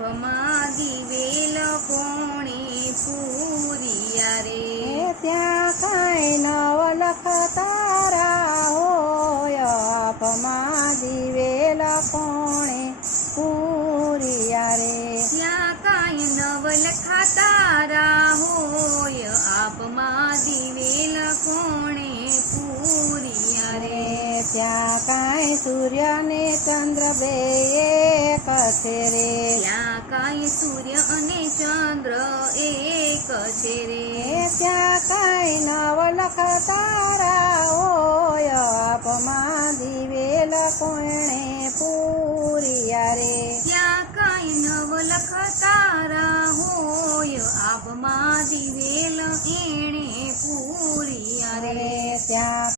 તાપમાં દિવેલ કોણે પૂરી રે? ત્યાં કાંઈ નવ લખતારા હોય અપમાં દિવેલ કોણે કાંઈ સૂર્ય ને ચંદ્ર બે એક છે રે. ત્યાં કાંઈ સૂર્ય અને ચંદ્ર એક છે રે. ત્યાં કાંઈ નવલખ તારા હોય આપમાં દિવેલ કોણે પૂરિયા રે. ત્યાં કાંઈ નવલખ તારા હોય આપમાં દિવેલ એણે પૂરી રે. ત્યાં